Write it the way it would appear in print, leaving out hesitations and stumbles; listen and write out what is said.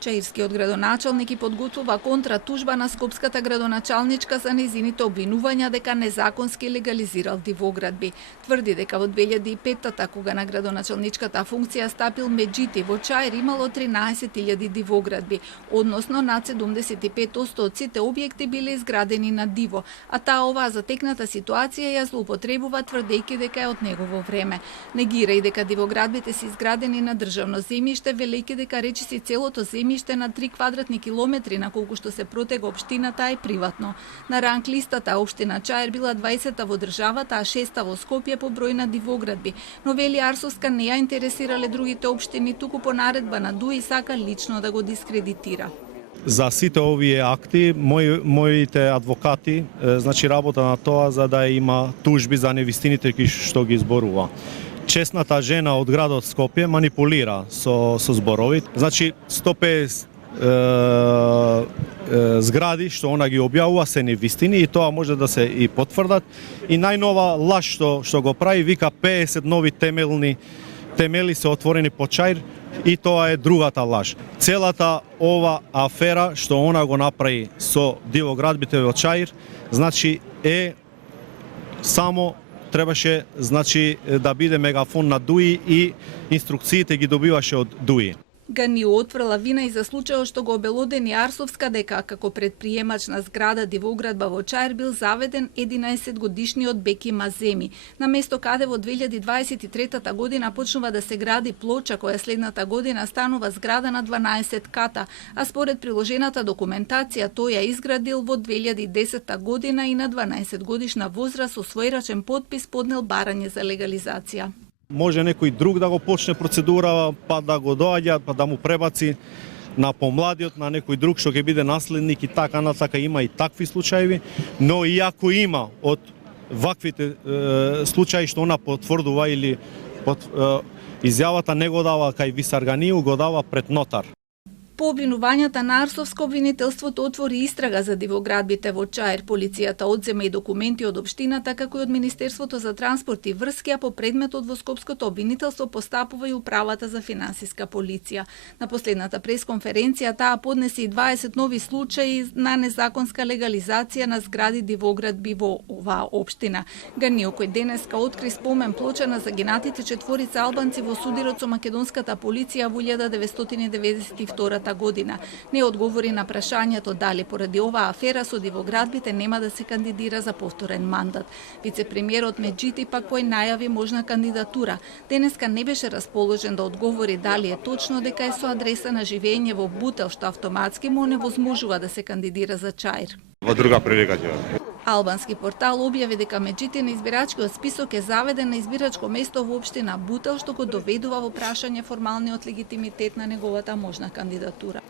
Чаирскиот градоначалник и подготвува контра тужба на скопската градоначалничка за нејзините обвинувања дека незаконски легализирал дивоградби. Тврди дека во 2005-та, кога на градоначалничката функција стапил Меджити, во Чаир имало 13.000 дивоградби, односно над 75% од сите објекти биле изградени на диво, а таа оваа затекната ситуација ја злоупотребува тврдејќи дека е од негово време. Негира и дека дивоградбите се изградени на државно земјиште, велејќи дека речиси целото земјиште на 3 квадратни километри на колку што се протега општината е приватно. На ранг листата општина Чаир била 20-та во државата, а 6-та во Скопје по број на дивоградби. Но вели Арсовска не ја интересирале другите општини, туку по наредба на ДУИ сака лично да го дискредитира. За сите овие акти, моите адвокати работа на тоа за да има тужби за невистините што ги зборува. Честната жена од градот Скопје манипулира со зборови. 150 згради што она ги објавува се невистини и тоа може да се и потврдат. И најнова лаж што го прави, вика 50 нови темели се отворени по Чаир и тоа е другата лаж. Целата ова афера што она го направи со дивоградбите во Чаир, е само требаше да биде мегафон на ДУИ и инструкциите ги добиваше од ДУИ. Ганио отфрла вина и за случајот што го обелодени Арсовска дека како предприемач на зграда дивоградба во Чаир бил заведен 11 годишниот Беки Маземи, на место каде во 2023 година почнува да се гради плоча која следната година станува зграда на 12 ката, а според приложената документација тој ја изградил во 2010 година и на 12 годишна возраст со својрачен потпис поднел барање за легализација. Може некој друг да го почне процедура, па да го доаѓа, па да му пребаци на помладиот, на некој друг што ќе биде наследник и така натака, има и такви случаи, но и ако има од ваквите случаи што она потврдува или изјавата не го дава кај Висарганију, го дава пред нотар. По обвинувањата на Арсовско, обвинителството отвори истрага за дивоградбите во Чаир. Полицијата одзема и документи од општината, како и од Министерството за транспорт и врски, а по предметот во Скопското обвинителство постапува и Управата за финансиска полиција. На последната пресконференција таа поднесе и 20 нови случаи на незаконска легализација на згради дивоградби во оваа општина. Ганио, кој денеска откри спомен плоча на загинатите четворица албанци во судирот со македонската полиција во 1992 година, не одговори на прашањето дали поради оваа афера со дивоградбите нема да се кандидира за повторен мандат. Вице-премиерот Меджити пак понајави можна кандидатура. Денеска не беше расположен да одговори дали е точно дека е со адреса на живење во Бутел, што автоматски му невозможува да се кандидира за Чаир. Во друга прилика ќе. Албански портал објави дека Меджити на избирачкиот список е заведен на избирачко место во општина Бутел, што го доведува во прашање формалниот легитимитет на неговата можна кандидатура.